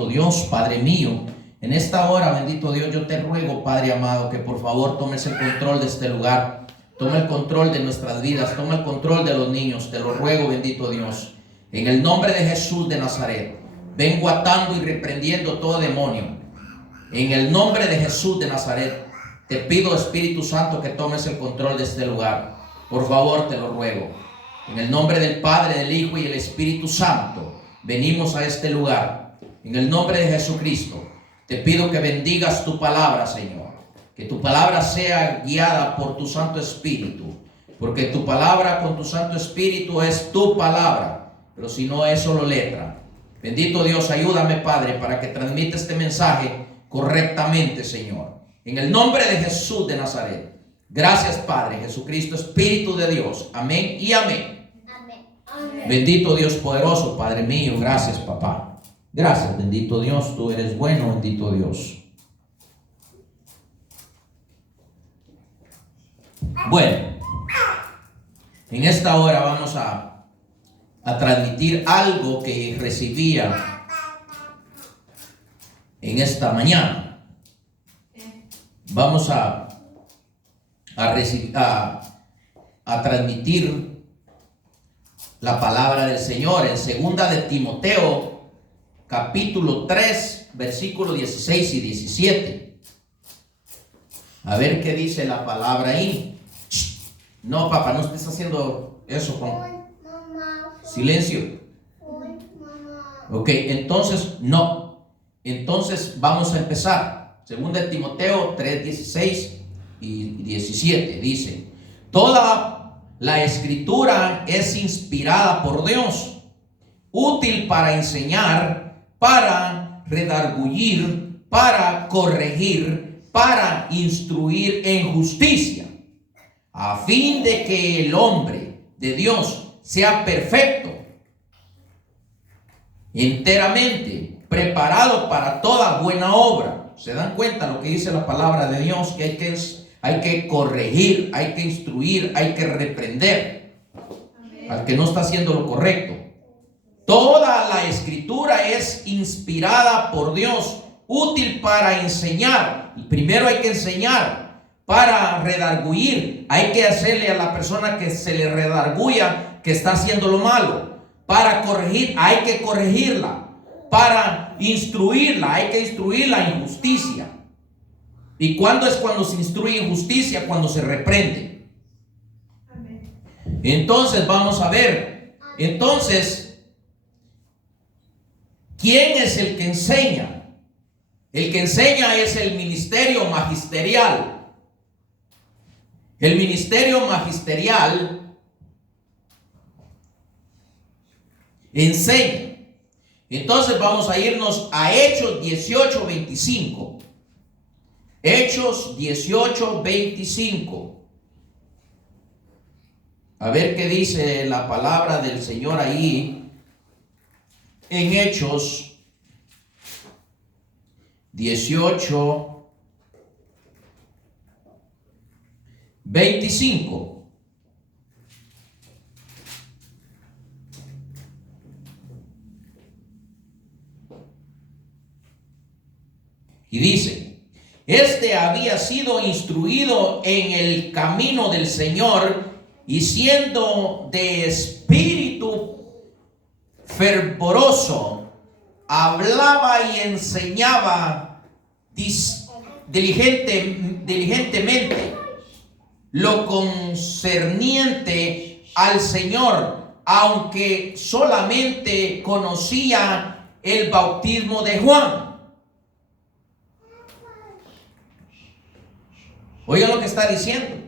bendito Dios, Padre mío. En esta hora, bendito Dios, yo te ruego, Padre amado, que por favor tomes el control de este lugar. Toma el control de nuestras vidas, toma el control de los niños. Te lo ruego, bendito Dios. En el nombre de Jesús de Nazaret, vengo atando y reprendiendo todo demonio. En el nombre de Jesús de Nazaret, te pido, Espíritu Santo, que tomes el control de este lugar. Por favor, te lo ruego. En el nombre del Padre, del Hijo y del Espíritu Santo, venimos a este lugar. En el nombre de Jesucristo, te pido que bendigas tu palabra, Señor. Que tu palabra sea guiada por tu Santo Espíritu. Porque tu palabra con tu Santo Espíritu es tu palabra. Pero si no es solo letra. Bendito Dios, ayúdame, Padre, para que transmita este mensaje correctamente, Señor. En el nombre de Jesús de Nazaret. Gracias, Padre Jesucristo, Espíritu de Dios. Amén y amén. Amén. Bendito Dios poderoso, Padre mío. Gracias, papá. Gracias, bendito Dios. Tú eres bueno, bendito Dios. Bueno, en esta hora vamos a transmitir algo que recibía en esta mañana. Vamos a transmitir la palabra del Señor en segunda de Timoteo, capítulo 3, versículos 16 y 17. A ver qué dice la palabra ahí. No, papá, no estés haciendo eso con silencio. Ok, entonces no. Entonces vamos a empezar. Segunda de Timoteo 3, 16 y 17 dice: toda la escritura es inspirada por Dios, útil para enseñar, para redarguir, para corregir, para instruir en justicia, a fin de que el hombre de Dios sea perfecto, enteramente preparado para toda buena obra. ¿Se dan cuenta lo que dice la palabra de Dios? Que hay que corregir, hay que instruir, hay que reprender al que no está haciendo lo correcto. Toda la escritura es inspirada por Dios, útil para enseñar. Primero hay que enseñar, para redarguir. Hay que hacerle a la persona que se le redarguya que está haciendo lo malo. Para corregir, hay que corregirla. Para instruirla, hay que instruirla en justicia. ¿Y cuándo es cuando se instruye en justicia? Cuando se reprende. Amén. Entonces vamos a ver. Entonces, ¿quién es el que enseña? El que enseña es el ministerio magisterial. El ministerio magisterial enseña. Entonces vamos a irnos a Hechos 18, 25. Hechos 18, 25. A ver qué dice la palabra del Señor ahí. En Hechos 18, 25. Y dice: este había sido instruido en el camino del Señor, y siendo de espíritu fervoroso, hablaba y enseñaba diligentemente lo concerniente al Señor, aunque solamente conocía el bautismo de Juan. Oiga lo que está diciendo.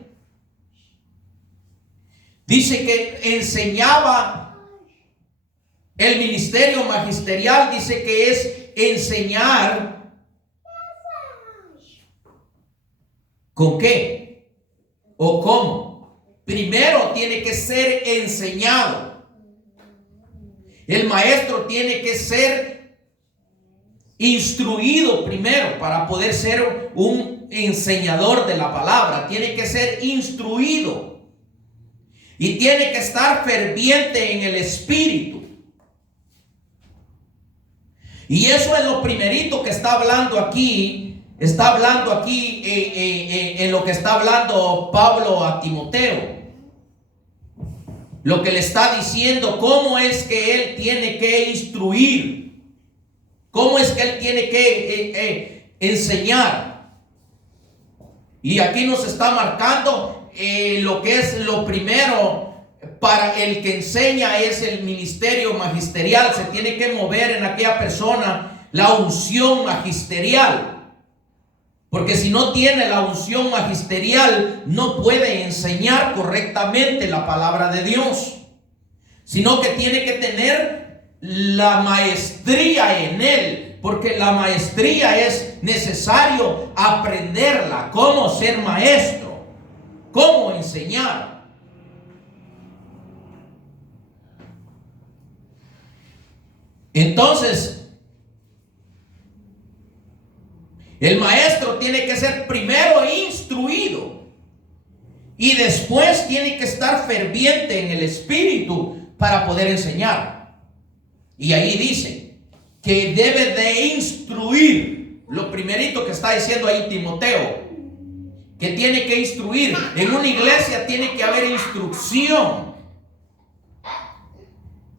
Dice que enseñaba. El ministerio magisterial dice que es enseñar. ¿Con qué? ¿O cómo? Primero tiene que ser enseñado. El maestro tiene que ser instruido primero para poder ser un enseñador de la palabra. Tiene que ser instruido y tiene que estar ferviente en el espíritu. Y eso es lo primerito que está hablando aquí. Está hablando aquí en lo que está hablando Pablo a Timoteo. Lo que le está diciendo, cómo es que él tiene que instruir, cómo es que él tiene que enseñar. Y aquí nos está marcando lo que es lo primero para el que enseña es el ministerio magisterial. Se tiene que mover en aquella persona la unción magisterial. Porque si no tiene la unción magisterial, no puede enseñar correctamente la palabra de Dios. Sino que tiene que tener la maestría en él. Porque la maestría es necesario aprenderla. Cómo ser maestro. Cómo enseñar. Entonces, el maestro tiene que ser primero instruido y después tiene que estar ferviente en el espíritu para poder enseñar. Y ahí dice que debe de instruir. Lo primerito que está diciendo ahí Timoteo, que tiene que instruir. En una iglesia tiene que haber instrucción.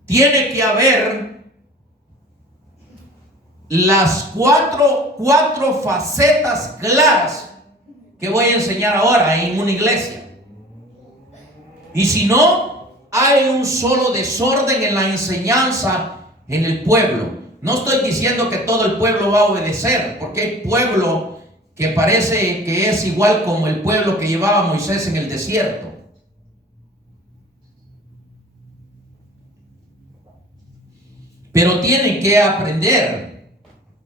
Tiene que haber las cuatro facetas claras que voy a enseñar ahora en una iglesia. Y si no, hay un solo desorden en la enseñanza en el pueblo. No estoy diciendo que todo el pueblo va a obedecer, porque hay pueblo que parece que es igual como el pueblo que llevaba Moisés en el desierto. Pero tienen que aprender.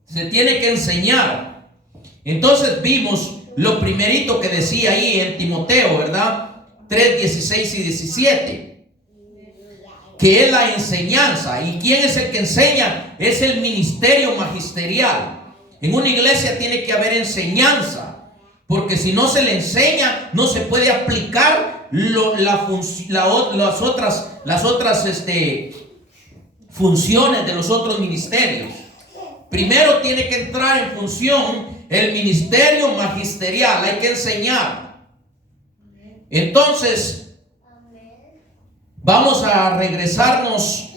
Se tiene que enseñar. Entonces vimos lo primerito que decía ahí en Timoteo, ¿verdad? 3, 16 y 17. Que es la enseñanza. ¿Y quién es el que enseña? Es el ministerio magisterial. En una iglesia tiene que haber enseñanza. Porque si no se le enseña, no se puede aplicar las otras funciones de los otros ministerios. Primero tiene que entrar en función el ministerio magisterial. Hay que enseñar. Entonces, vamos a regresarnos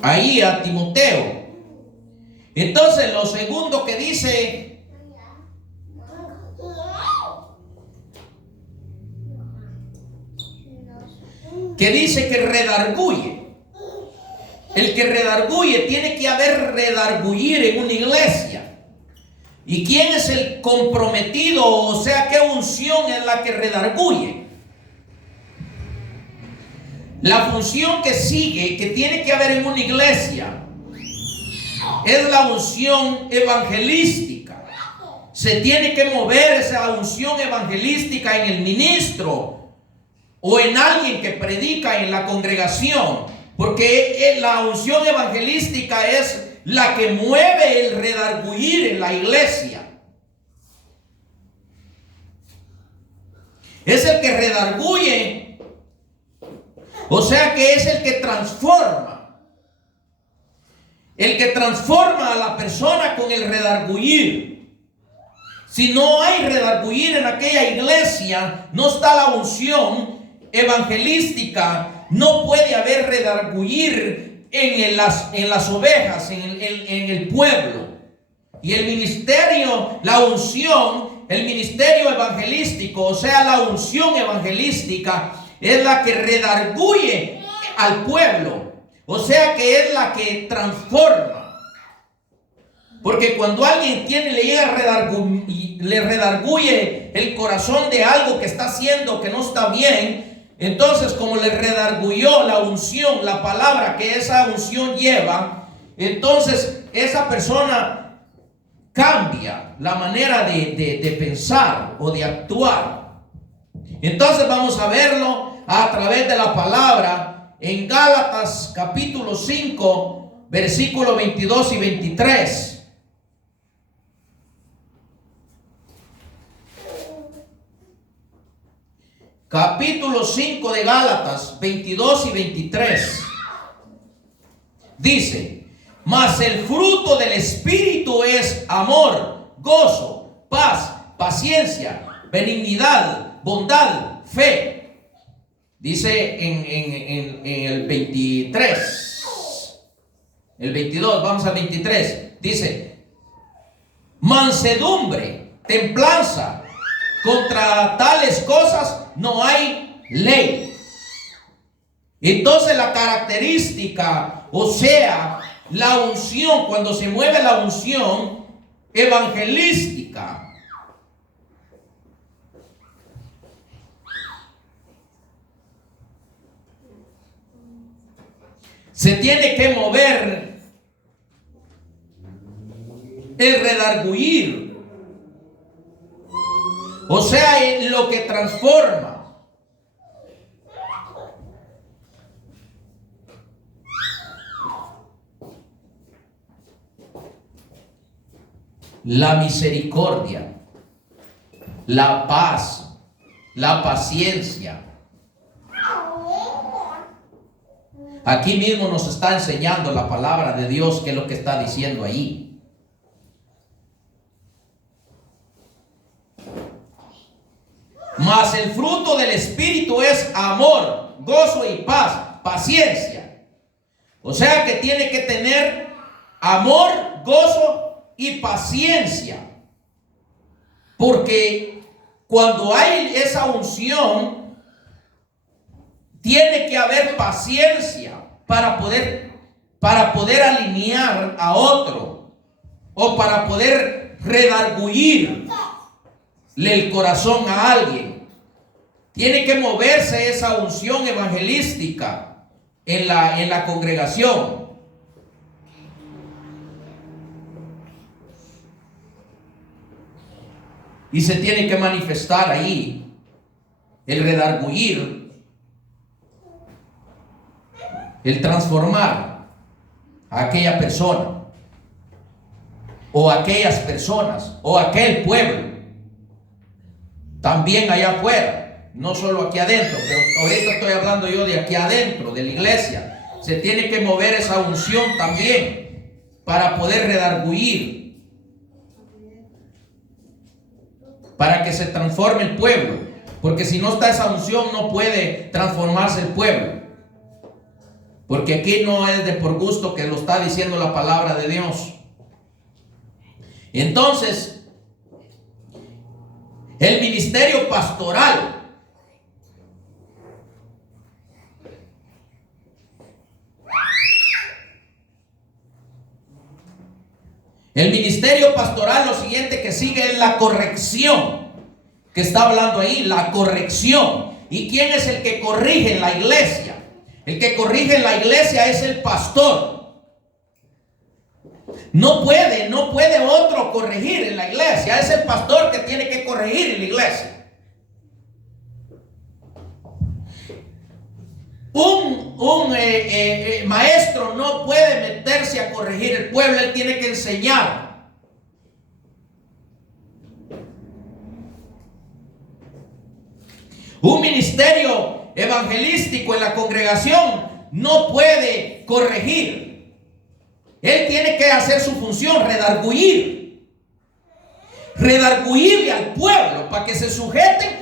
ahí a Timoteo. Entonces, lo segundo que dice, que redarguye. El que redarguye, tiene que haber redarguir en una iglesia. ¿Y quién es el comprometido? O sea, ¿qué unción es la que redarguye? La función que sigue, que tiene que haber en una iglesia, es la unción evangelística. Se tiene que mover esa unción evangelística en el ministro o en alguien que predica en la congregación, porque la unción evangelística es la que mueve el redarguir en la iglesia. Es el que redarguye, o sea que es el que transforma. El que transforma a la persona con el redarguir. Si no hay redarguir en aquella iglesia, no está la unción evangelística, no puede haber redarguir en las ovejas, en el pueblo. Y el ministerio, la unción, el ministerio evangelístico, o sea, la unción evangelística, es la que redarguye al pueblo, o sea que es la que transforma. Porque cuando alguien le redarguye el corazón de algo que está haciendo que no está bien, entonces como le redarguyó la unción, la palabra que esa unción lleva, entonces esa persona cambia la manera de pensar o de actuar. Entonces vamos a verlo a través de la palabra en Gálatas capítulo 5, versículos 22 y 23. capítulo 5 de Gálatas, 22 y 23. Dice: mas el fruto del Espíritu es amor, gozo, paz, paciencia, benignidad, bondad, fe. Dice en el 23, el 22, vamos al 23. Dice: mansedumbre, templanza, contra tales cosas no hay ley. Entonces la característica, o sea, la unción, cuando se mueve la unción evangelística, se tiene que mover el redarguir, o sea, en lo que transforma. La misericordia, la paz, la paciencia. Aquí mismo nos está enseñando la palabra de Dios qué es lo que está diciendo ahí. Mas el fruto del Espíritu es amor, gozo y paz, paciencia. O sea que tiene que tener amor, gozo y paciencia, porque cuando hay esa unción tiene que haber paciencia para poder alinear a otro, o para poder redarguirle el corazón a alguien. Tiene que moverse esa unción evangelística en la congregación. Y se tiene que manifestar ahí el redarguir, el transformar a aquella persona, o aquellas personas, o aquel pueblo. También allá afuera, no solo aquí adentro, pero ahorita estoy hablando yo de aquí adentro, de la iglesia. Se tiene que mover esa unción también para poder redarguir, para que se transforme el pueblo, porque si no está esa unción no puede transformarse el pueblo, porque aquí no es de por gusto que lo está diciendo la palabra de Dios. Entonces, el ministerio pastoral lo siguiente que sigue es la corrección, que está hablando ahí, la corrección. ¿Y quién es el que corrige en la iglesia? El que corrige en la iglesia es el pastor. No puede otro corregir en la iglesia, es el pastor que tiene que corregir en la iglesia. Un maestro no puede meterse a corregir el pueblo, él tiene que enseñar. Un ministerio evangelístico en la congregación no puede corregir. Él tiene que hacer su función, redarguirle al pueblo para que se sujeten.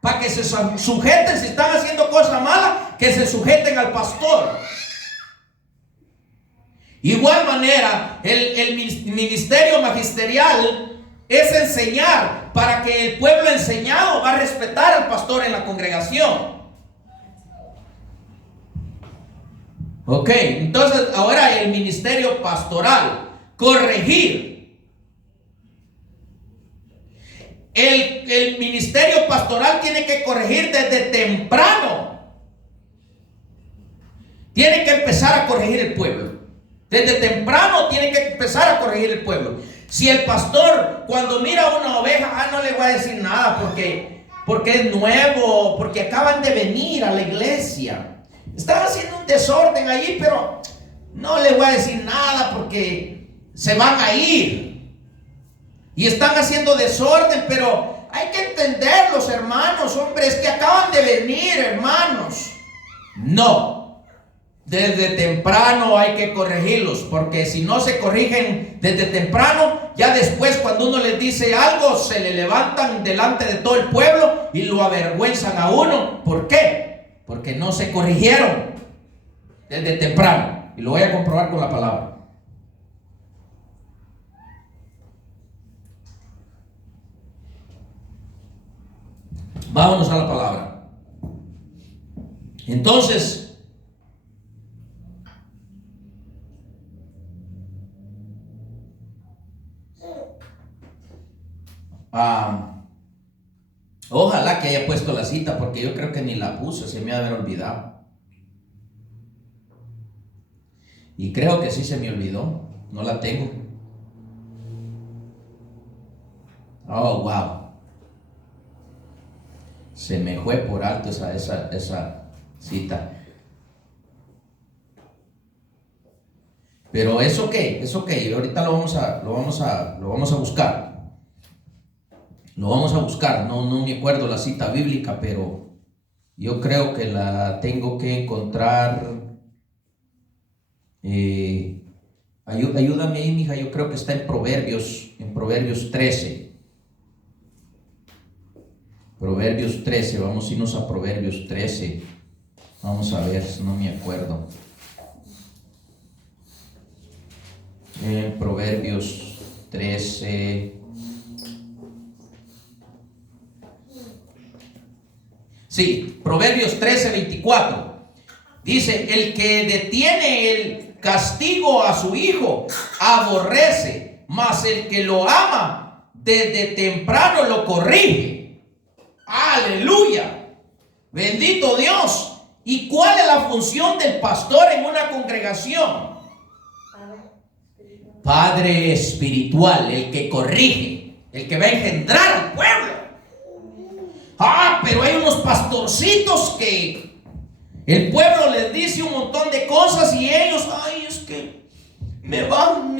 Para que se sujeten, si están haciendo cosas malas, que se sujeten al pastor. Igual manera, el ministerio magisterial es enseñar, para que el pueblo enseñado va a respetar al pastor en la congregación. Ok, entonces ahora el ministerio pastoral, corregir. El ministerio pastoral tiene que corregir desde temprano. Tiene que empezar a corregir el pueblo. Desde temprano tiene que empezar a corregir el pueblo. Si el pastor cuando mira una oveja, no le voy a decir nada porque es nuevo, porque acaban de venir a la iglesia. Están haciendo un desorden allí, pero no le voy a decir nada porque se van a ir. Y están haciendo desorden, pero hay que entenderlos, hermanos. hermanos, hombre, es que acaban de venir, hermanos. No, desde temprano hay que corregirlos, porque si no se corrigen desde temprano, ya después cuando uno les dice algo, se le levantan delante de todo el pueblo y lo avergüenzan a uno. ¿Por qué? Porque no se corrigieron desde temprano. Y lo voy a comprobar con la palabra. Vámonos a la palabra. Entonces, ojalá que haya puesto la cita, porque yo creo que ni la puse, se me ha de haber olvidado. Y creo que sí se me olvidó, no la tengo. Oh, wow. Se me fue por alto esa cita. Pero es ok. Ahorita lo vamos a buscar. Lo vamos a buscar. No me acuerdo la cita bíblica, pero yo creo que la tengo que encontrar. Ayúdame ahí, mija. Yo creo que está en Proverbios 13. Proverbios 13, vamos a irnos a Proverbios 13. Vamos a ver, no me acuerdo. Proverbios 13. Sí, Proverbios 13:24. Dice: el que detiene el castigo a su hijo aborrece, mas el que lo ama desde temprano lo corrige. Aleluya, bendito Dios. ¿Y cuál es la función del pastor en una congregación? Padre espiritual, el que corrige, el que va a engendrar al pueblo. Pero hay unos pastorcitos que el pueblo les dice un montón de cosas y ellos, es que me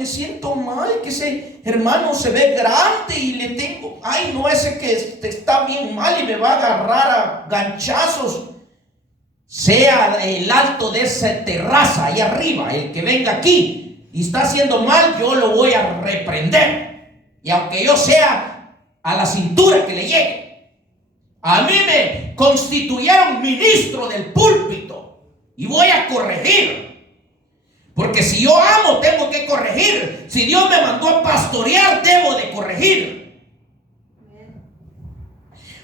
siento mal, que ese hermano se ve grande y le tengo, no, ese que está bien mal y me va a agarrar a ganchazos. Sea el alto de esa terraza ahí arriba, el que venga aquí y está haciendo mal, yo lo voy a reprender. Y aunque yo sea a la cintura que le llegue, a mí me constituyeron ministro del púlpito y voy a corregir. Porque si yo amo, tengo que corregir. Si Dios me mandó a pastorear, debo de corregir.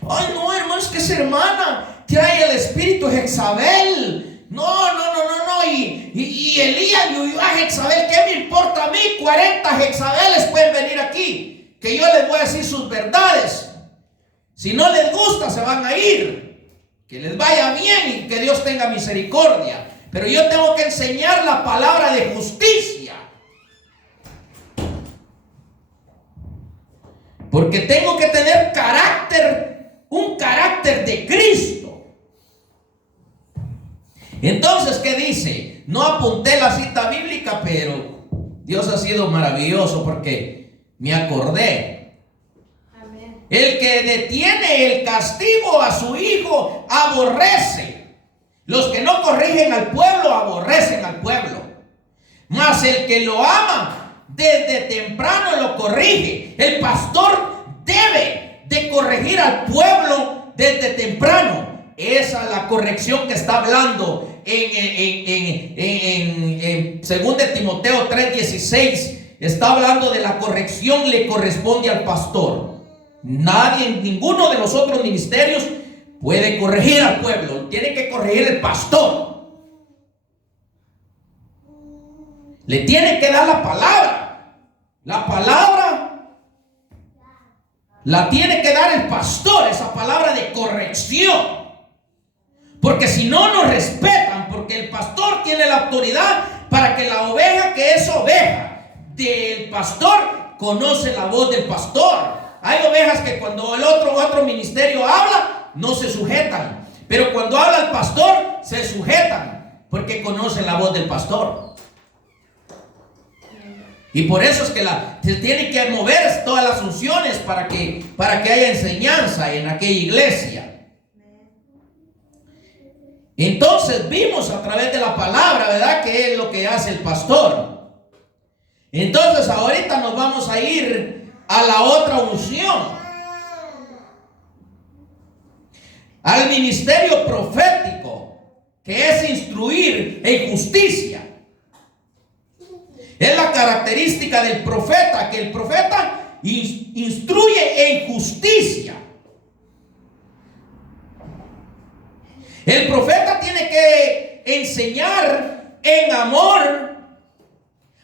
No, hermano, es que esa hermana trae el espíritu de Jezabel. No. Y Elías le a Jezabel, ¿qué me importa a mí? 40 Jezabeles pueden venir aquí, que yo les voy a decir sus verdades. Si no les gusta, se van a ir. Que les vaya bien y que Dios tenga misericordia. Pero yo tengo que enseñar la palabra de justicia. Porque tengo que tener un carácter de Cristo. Entonces, ¿qué dice? No apunté la cita bíblica, pero Dios ha sido maravilloso porque me acordé. Amén. El que detiene el castigo a su hijo aborrece. Los que no corrigen al pueblo aborrecen al pueblo. Mas el que lo ama desde temprano lo corrige. El pastor debe de corregir al pueblo desde temprano. Esa es la corrección que está hablando en 2 Timoteo 3:16. Está hablando de la corrección, le corresponde al pastor. Ninguno de los otros ministerios puede corregir al pueblo, tiene que corregir el pastor. Le tiene que dar la palabra. La palabra la tiene que dar el pastor, esa palabra de corrección. Porque si no nos respetan, porque el pastor tiene la autoridad para que la oveja que es oveja del pastor conoce la voz del pastor. Hay ovejas que cuando el otro ministerio habla, no se sujetan, pero cuando habla el pastor se sujetan porque conocen la voz del pastor. Y por eso es que se tienen que mover todas las unciones para que haya enseñanza en aquella iglesia. Entonces vimos a través de la palabra, ¿verdad?, que es lo que hace el pastor. Entonces ahorita nos vamos a ir a la otra unción, al ministerio profético, que es instruir en justicia. Es la característica del profeta, que el profeta instruye en justicia. El profeta tiene que enseñar en amor,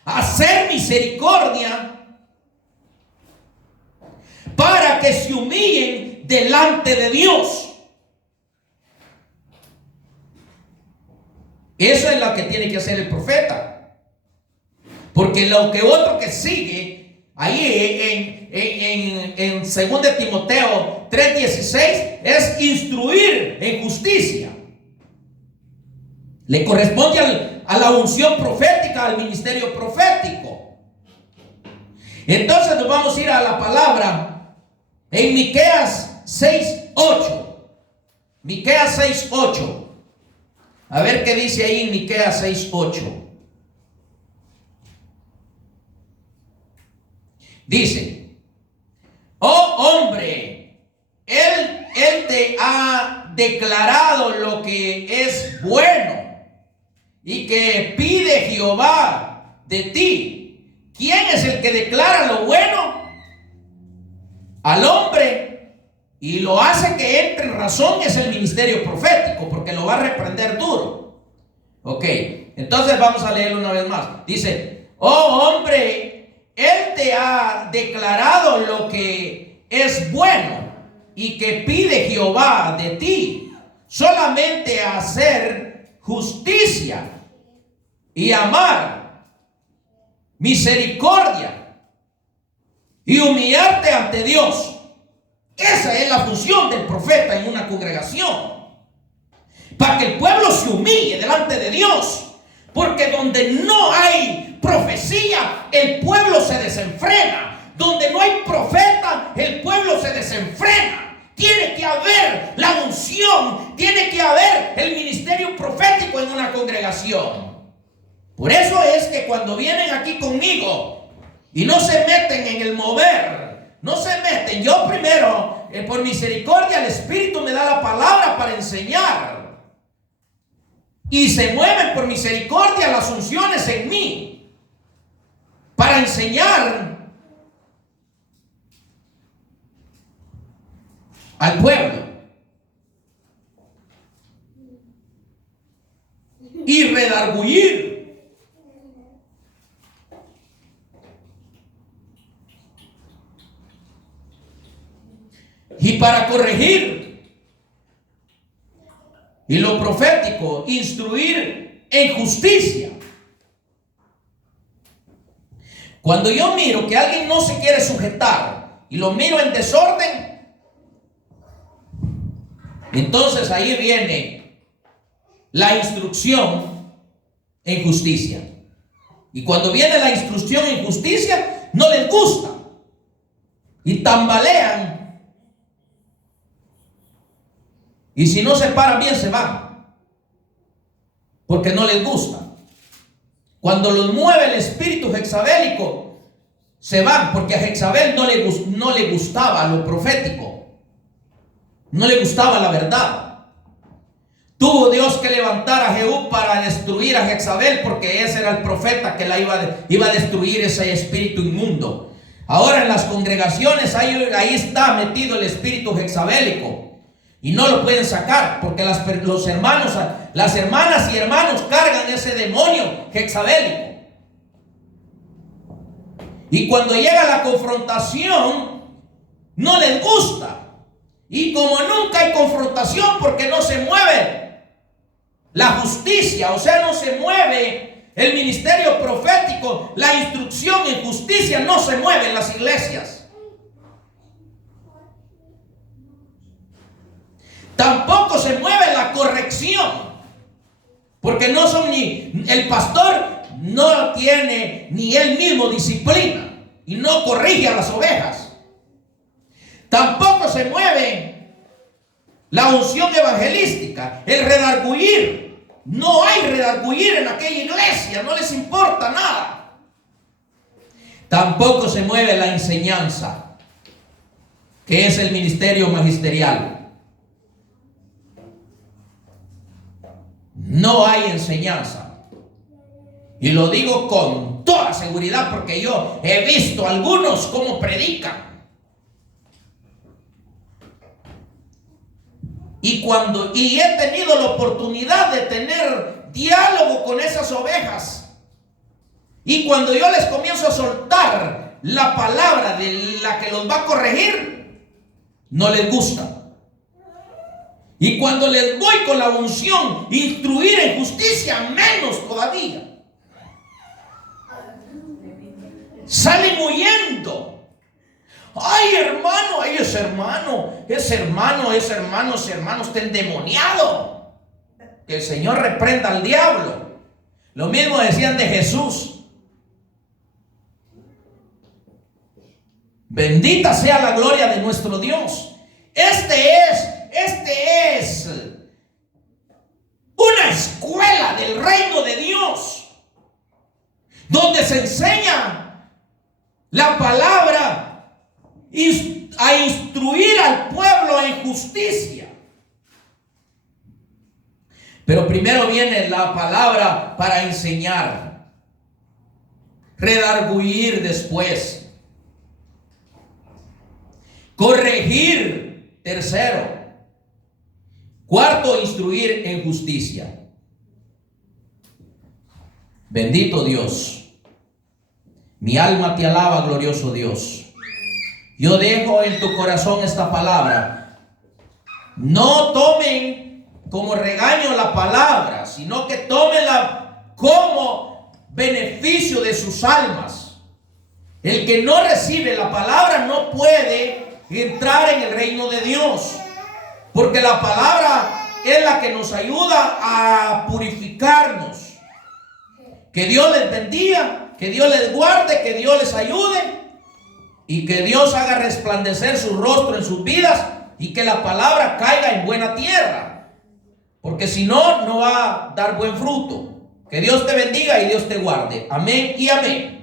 hacer misericordia, para que se humillen delante de Dios. Eso es lo que tiene que hacer el profeta. Porque lo que otro que sigue ahí en 2 Timoteo 3:16 es instruir en justicia. Le corresponde a la unción profética, al ministerio profético. Entonces nos vamos a ir a la palabra en Miqueas 6:8. Miqueas 6:8. A ver qué dice ahí en Miqueas 6:8. Dice: oh hombre, él te ha declarado lo que es bueno y que pide Jehová de ti. ¿Quién es el que declara lo bueno? Al hombre, y lo hace que entre en razón, es el ministerio profético, porque lo va a reprender duro. Ok, entonces vamos a leerlo una vez más. Dice: oh hombre, él te ha declarado lo que es bueno y que pide Jehová de ti, solamente hacer justicia y amar misericordia y humillarte ante Dios. Esa es la función del profeta en una congregación, para que el pueblo se humille delante de Dios, porque donde no hay profecía, el pueblo se desenfrena. Donde no hay profeta, el pueblo se desenfrena. Tiene que haber la unción, tiene que haber el ministerio profético en una congregación. Por eso es que cuando vienen aquí conmigo y no se meten en el mover, no se meten, yo primero, por misericordia, el Espíritu me da la palabra para enseñar, y se mueven por misericordia las unciones en mí para enseñar al pueblo y redarguir. Y para corregir. Y lo profético, instruir en justicia. Cuando yo miro que alguien no se quiere sujetar y lo miro en desorden, entonces ahí viene la instrucción en justicia. Y cuando viene la instrucción en justicia, no les gusta y tambalean. Y si no se paran bien, se van, porque no les gusta. Cuando los mueve el espíritu jezabélico, se van, porque a Jezabel no le gustaba lo profético, no le gustaba la verdad. Tuvo Dios que levantar a Jehú para destruir a Jezabel, porque ese era el profeta que iba a destruir ese espíritu inmundo. Ahora en las congregaciones ahí está metido el espíritu jezabélico. Y no lo pueden sacar, porque los hermanos, las hermanas y hermanos cargan ese demonio jezabélico. Y cuando llega la confrontación, no les gusta. Y como nunca hay confrontación, porque no se mueve la justicia, o sea, no se mueve el ministerio profético, la instrucción en justicia no se mueve en las iglesias. Tampoco se mueve la corrección, porque no son ni el pastor no tiene ni él mismo disciplina y no corrige a las ovejas. Tampoco se mueve la unción evangelística, el redarguir. No hay redarguir en aquella iglesia, no les importa nada. Tampoco se mueve la enseñanza, que es el ministerio magisterial. No hay enseñanza. Y lo digo con toda seguridad porque yo he visto algunos cómo predican. Y he tenido la oportunidad de tener diálogo con esas ovejas. Y cuando yo les comienzo a soltar la palabra de la que los va a corregir, no les gusta. Y cuando les voy con la unción, instruir en justicia, menos todavía. Salen huyendo. Ay, hermano, ay, ese hermano está endemoniado. Que el Señor reprenda al diablo. Lo mismo decían de Jesús. Bendita sea la gloria de nuestro Dios. Este es una escuela del reino de Dios, donde se enseña la palabra a instruir al pueblo en justicia. Pero primero viene la palabra para enseñar, redarguir después, corregir tercero, cuarto, instruir en justicia. Bendito Dios, mi alma te alaba, glorioso Dios. Yo dejo en tu corazón esta palabra. No tomen como regaño la palabra, sino que tómenla como beneficio de sus almas. El que no recibe la palabra no puede entrar en el reino de Dios, porque la palabra es la que nos ayuda a purificarnos. Que Dios les bendiga, que Dios les guarde, que Dios les ayude y que Dios haga resplandecer su rostro en sus vidas y que la palabra caiga en buena tierra, porque si no, no va a dar buen fruto. Que Dios te bendiga y Dios te guarde. Amén y amén.